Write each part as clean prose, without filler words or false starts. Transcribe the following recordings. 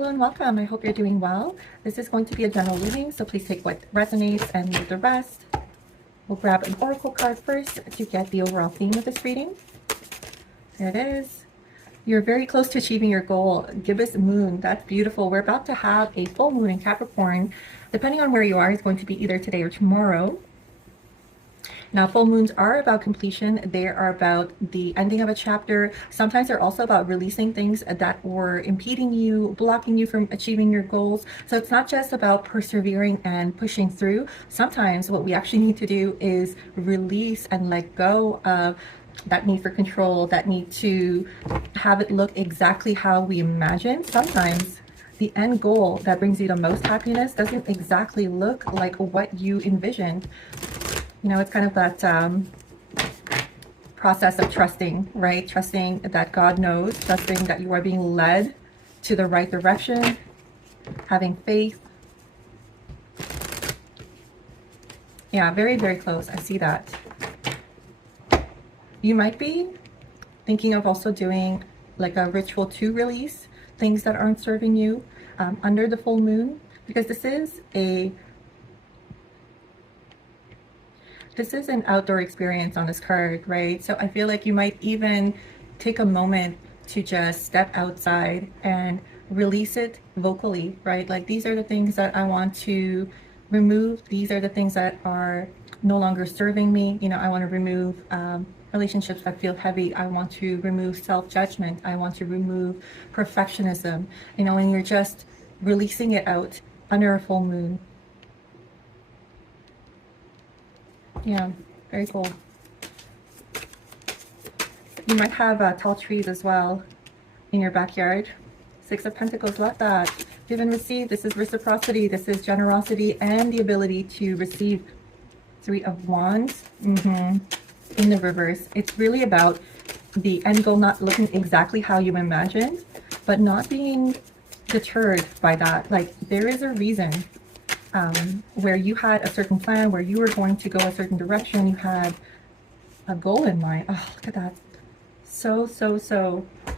Hello and welcome. I hope you're doing well. This is going to be a general reading, so please take what resonates and leave the rest. We'll grab an oracle card first to get the overall theme of this reading. There it is. You're very close to achieving your goal. Gibbous moon. That's beautiful. We're about to have a full moon in Capricorn. Depending on where you are, it's going to be either today or tomorrow. Now, full moons are about completion. They are about the ending of a chapter. Sometimes they're also about releasing things that were impeding you, blocking you from achieving your goals. So it's not just about persevering and pushing through. Sometimes what we actually need to do is release and let go of that need for control, that need to have it look exactly how we imagine. Sometimes the end goal that brings you the most happiness doesn't exactly look like what you envisioned. You know, it's kind of that process of trusting, right? Trusting that God knows, trusting that you are being led to the right direction, having faith. Yeah, very, very close. I see that. You might be thinking of also doing like a ritual to release things that aren't serving you under the full moon, because this is an outdoor experience on this card, right? So I feel like you might even take a moment to just step outside and release it vocally, right? Like, these are the things that I want to remove. These are the things that are no longer serving me. You know, I want to remove relationships that feel heavy. I want to remove self-judgment. I want to remove perfectionism. You know, and you're just releasing it out under a full moon. Yeah, very cool. You might have tall trees as well in your backyard. Six of Pentacles, love that. Give and receive. This is reciprocity. This is generosity and the ability to receive. Three of Wands in the reverse. It's really about the end goal not looking exactly how you imagined, but not being deterred by that. Like, there is a reason where you had a certain plan, where you were going to go a certain direction, you had a goal in mind. Oh, look at that. So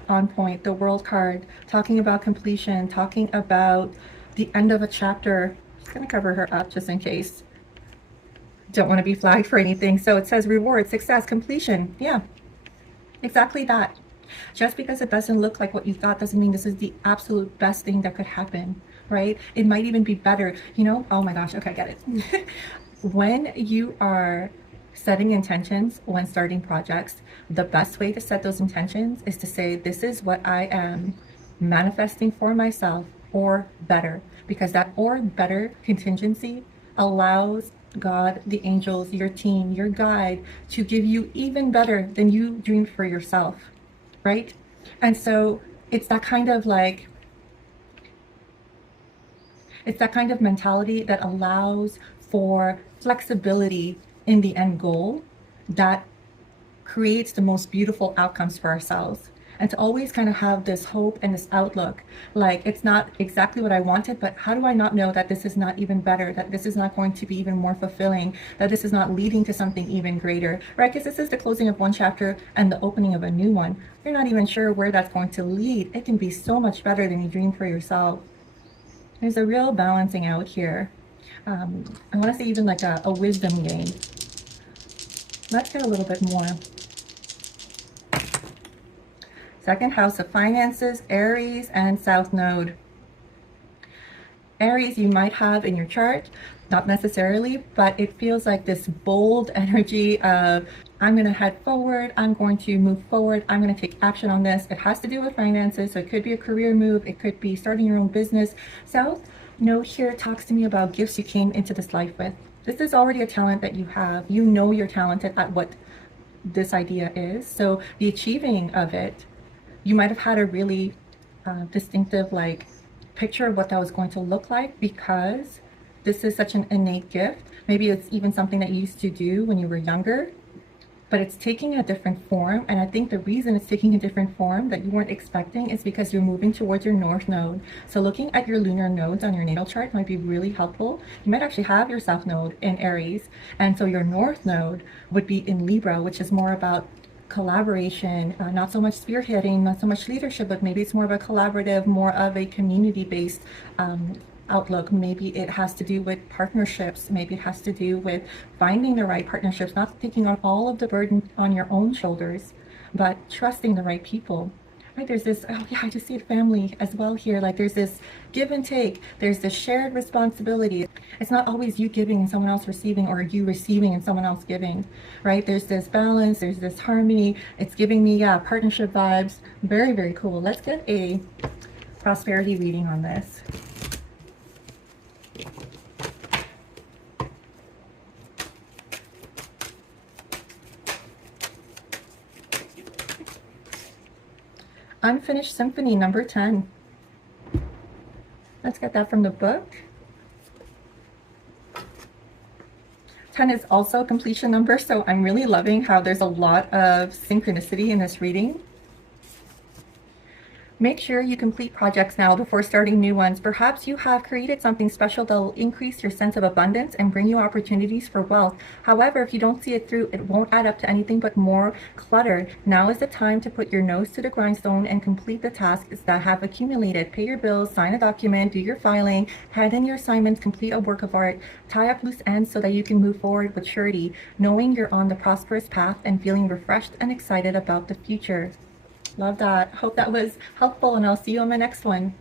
on point. The World card, talking about completion, talking about the end of a chapter. I'm just going to cover her up just in case. Don't want to be flagged for anything. So it says reward, success, completion. Yeah, exactly that. Just because it doesn't look like what you thought doesn't mean this is the absolute best thing that could happen, right? It might even be better, you know? Oh my gosh, okay, I get it. When you are setting intentions, when starting projects, the best way to set those intentions is to say, this is what I am manifesting for myself, or better, because that or better contingency allows God, the angels, your team, your guide to give you even better than you dreamed for yourself, right? And so it's that kind of like, it's that kind of mentality that allows for flexibility in the end goal that creates the most beautiful outcomes for ourselves. And to always kind of have this hope and this outlook, like, it's not exactly what I wanted, but how do I not know that this is not even better, that this is not going to be even more fulfilling, that this is not leading to something even greater, right? Because this is the closing of one chapter and the opening of a new one. You're not even sure where that's going to lead. It can be so much better than you dreamed for yourself. There's a real balancing out here. I want to say even like a wisdom game. Let's get a little bit more. Second house of finances, Aries and South Node. Aries you might have in your chart, not necessarily, but it feels like this bold energy of, I'm going to head forward, I'm going to move forward, I'm going to take action on this. It has to do with finances, so it could be a career move, it could be starting your own business. South Node here talks to me about gifts you came into this life with. This is already a talent that you have. You know you're talented at what this idea is, so the achieving of it, you might have had a really distinctive like picture of what that was going to look like, because this is such an innate gift. Maybe it's even something that you used to do when you were younger, but it's taking a different form. And I think the reason it's taking a different form that you weren't expecting is because you're moving towards your North Node. So looking at your lunar nodes on your natal chart might be really helpful. You might actually have your South Node in Aries, and so your North Node would be in Libra, which is more about collaboration, not so much spearheading, not so much leadership, but maybe it's more of a collaborative, more of a community-based outlook. Maybe it has to do with partnerships. Maybe it has to do with finding the right partnerships, not taking on all of the burden on your own shoulders, but trusting the right people. Right, there's this, oh yeah, I just see a family as well here. Like there's this give and take. There's this shared responsibility. It's not always you giving and someone else receiving, or you receiving and someone else giving, right? There's this balance, there's this harmony. It's giving me, yeah, partnership vibes. Very, very cool. Let's get a prosperity reading on this. Unfinished Symphony, number 10. Let's get that from the book. 10 is also a completion number, so I'm really loving how there's a lot of synchronicity in this reading. Make sure you complete projects now before starting new ones. Perhaps you have created something special that will increase your sense of abundance and bring you opportunities for wealth. However, if you don't see it through, it won't add up to anything but more clutter. Now is the time to put your nose to the grindstone and complete the tasks that have accumulated. Pay your bills, sign a document, do your filing, hand in your assignments, complete a work of art, tie up loose ends so that you can move forward with surety, knowing you're on the prosperous path and feeling refreshed and excited about the future. Love that. Hope that was helpful, and I'll see you on my next one.